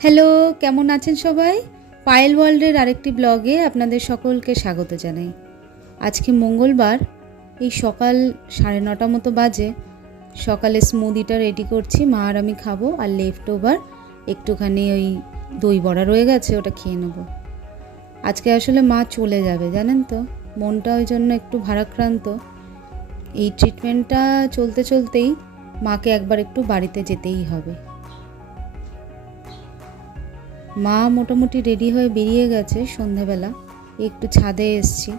Hello কেমন আছেন সবাই? পায়েল ওয়ার্ল্ডের আরেকটি ব্লগে আপনাদের সকলকে স্বাগত জানাই। আজকে মঙ্গলবার, এই সকাল সাড়ে নটা মতো বাজে। সকালে স্মুদিটা রেডি করছি, মা আর আমি খাব, আর লেফট ওভার একটুখানি ওই দই বড়া রয়ে গেছে, ওটা খেয়ে নেব। আজকে আসলে মা চলে যাবে, জানেন তো? মনটা ওই জন্য একটু ভারাক্রান্ত। এই ট্রিটমেন্টটা চলতে চলতেই মাকে একবার একটু বাড়িতে যেতেই হবে। মা মোটামুটি রেডি হয়ে বেরিয়ে গেছে সন্ধেবেলা একটু ছাদে এসছি।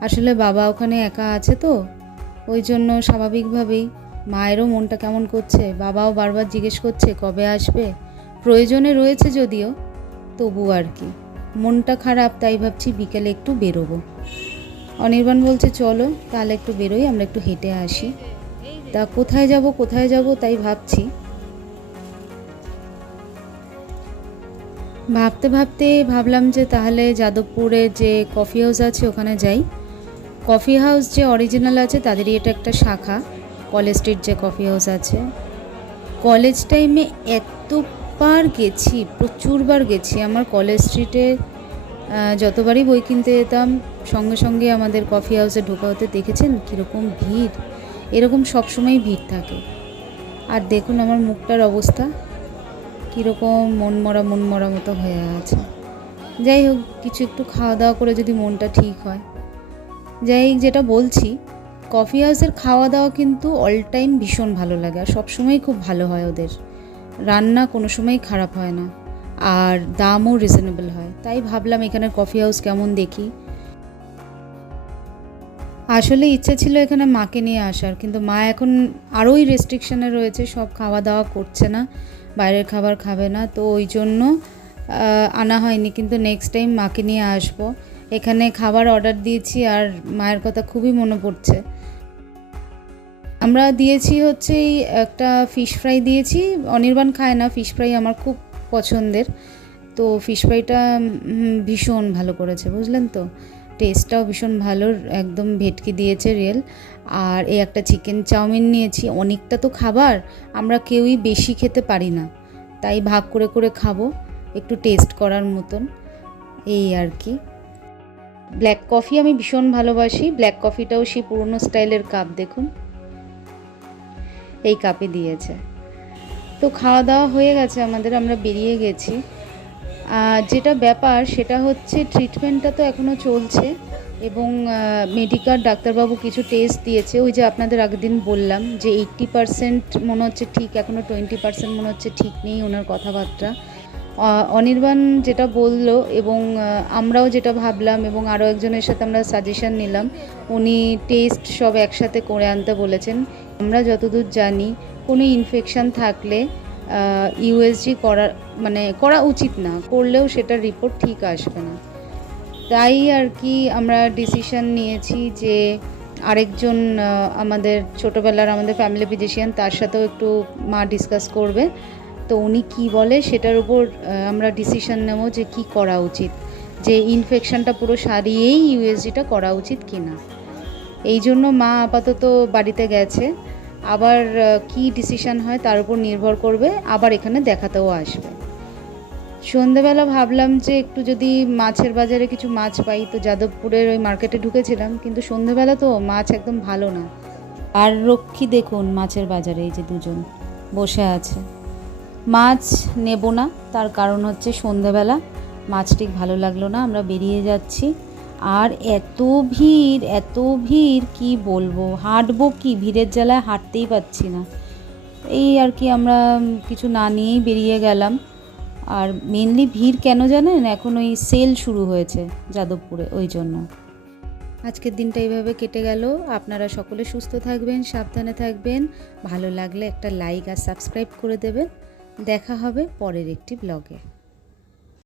আসলে বাবা ওখানে একা আছে তো, ওই জন্য স্বাভাবিকভাবেই মায়েরও মনটা কেমন করছে, বাবাও বারবার জিজ্ঞেস করছে, কবে আসবে? প্রয়োজনে রয়েছে যদিও, তবু আর কি। মনটা খারাপ, তাই ভাবছি বিকেলে একটু বেরোবো। অনির্বাণ বলছে, চলো, তাহলে একটু বেরোই, আমরা একটু হেঁটে আসি। তা কোথায় যাব কোথায় যাব? তাই ভাবছি। ভাবতে ভাবতে ভাবলাম যে তাহলে যাদবপুরে যে কফি হাউস আছে, ওখানে যাই। কফি হাউস যে অরিজিনাল আছে, তাদেরই এটা একটা শাখা কলেজ স্ট্রিট যে কফি হাউস আছে। কলেজ টাইমে এতবার গেছি, প্রচুরবার গেছি। আমার কলেজ স্ট্রিটে যতবারই বই কিনতে যেতাম, সঙ্গে সঙ্গে আমাদের কফি হাউসে ঢোকা হতে দেখেছেন কীরকম ভিড়? এরকম সবসময় ভিড় থাকে। আর দেখুন আমার মুখটার অবস্থা। কীরকম মন মরা মন মরা মতো হয়ে আছে। যাই হোক, কিছু একটু খাওয়া দাওয়া করে যদি মনটা ঠিক হয়। যাই যেটা বলছি কফি হাউসের খাওয়া দাওয়া কিন্তু অল টাইম ভীষণ ভালো লাগে আর সবসময় খুব ভালো হয় ওদের। রান্না কোনো সময় খারাপ হয় না। আর দামও রিজনেবল হয়। তাই ভাবলাম এখানে কফি হাউস কেমন দেখি। আসলে ইচ্ছে ছিল এখানে মাকে নিয়ে আসার, কিন্তু মা এখন আরোই রেস্ট্রিকশনে রয়েছে, সব খাওয়া দাওয়া করছে না, বাইরের খাবার খাবে না, তো ওই জন্য আনা হয়নি, কিন্তু নেক্সট টাইম মাকে নিয়ে আসব। এখানে খাবার অর্ডার দিয়েছি আর মায়ের কথা খুবই মনে পড়ছে। আমরা দিয়েছি হচ্ছে একটা ফিশ ফ্রাই দিয়েছি, অনির্বাণ খায় না ফিশ ফ্রাই আমার খুব পছন্দের, তো ফিশ ফ্রাইটা ভীষণ ভালো করেছে, বুঝলেন তো? টেস্টটাও ভীষণ ভালো, একদম ভেটকি দিয়েছে রিয়েল আর এই একটা চিকেন চাউমিন নিয়েছি, অনেকটা তো খাবার, আমরা কেউই বেশি খেতে পারি না। তাই ভাগ করে করে খাব, একটু টেস্ট করার মতন, এই আর কি। ব্ল্যাক কফি আমি ভীষণ ভালোবাসি, ব্ল্যাক কফিটাও সেই পুরনো স্টাইলের কাপ, দেখুন। এই কাপে দিয়েছে। তো খাওয়া দাওয়া হয়ে গেছে আমাদের, আমরা বেরিয়ে গেছি। যেটা ব্যাপার, সেটা হচ্ছে ট্রিটমেন্টটা তো এখনও চলছে এবং মেডিকাল ডাক্তারবাবু কিছু টেস্ট দিয়েছে। ওই যে আপনাদের আগের দিন বললাম যে এইট্টি পারসেন্ট মনে হচ্ছে ঠিক এখনও টোয়েন্টি পারসেন্ট মনে হচ্ছে ঠিক নেই ওনার কথাবার্তা। অনির্বাণ যেটা বলল এবং আমরাও যেটা ভাবলাম এবং আরও একজনের সাথে আমরা সাজেশন নিলাম, উনি টেস্ট সব একসাথে করে আনতে বলেছেন। আমরা যতদূর জানি, কোনো ইনফেকশন থাকলে ইউএসজি করা মানে করা উচিত না। করলেও সেটার রিপোর্ট ঠিক আসবে না। তাই আর কি আমরা ডিসিশন নিয়েছি যে আরেকজন আমাদের ছোটোবেলার আমাদের ফ্যামিলি ফিজিশিয়ান তার সাথেও একটু মা ডিসকাস করবে। তো উনি কি বলে সেটার উপর আমরা ডিসিশন নেব যে কি করা উচিত। যে ইনফেকশনটা পুরো সারিয়েই ইউএসজিটা করা উচিত কি না এই জন্য মা আপাতত বাড়িতে গেছে। আবার কি ডিসিশন হয় তার উপর নির্ভর করবে, আবার এখানে দেখাতেও আসবে। সন্ধেবেলা ভাবলাম যে একটু যদি মাছের বাজারে কিছু মাছ পাই, তো যাদবপুরের ওই মার্কেটে ঢুকেছিলাম, কিন্তু সন্ধেবেলা তো মাছ একদম ভালো না। আর রক্ষী দেখুন মাছের বাজারে, এই যে দুজন বসে আছে। মাছ নেব না, তার কারণ হচ্ছে সন্ধেবেলা, মাছ ঠিক ভালো লাগল না, আমরা বেরিয়ে যাচ্ছি। আর এত ভিড় এত ভিড়, কি বলব? হাঁটবো কি? ভিড়ের জ্বালায় হাঁটতেই পাচ্ছি না। এই আর কি আমরা কিছু না নিয়েই বেরিয়ে গেলাম। আর মেনলি ভিড় কেন জানেন? এখন ওই সেল শুরু হয়েছে যাদবপুরে, ওই জন্য। আজকের দিনটা এইভাবে কেটে গেল। আপনারা সকলে সুস্থ থাকবেন, সাবধানে থাকবেন। ভালো লাগলে একটা লাইক আর সাবস্ক্রাইব করে দেবেন। দেখা হবে পরের একটি ব্লগে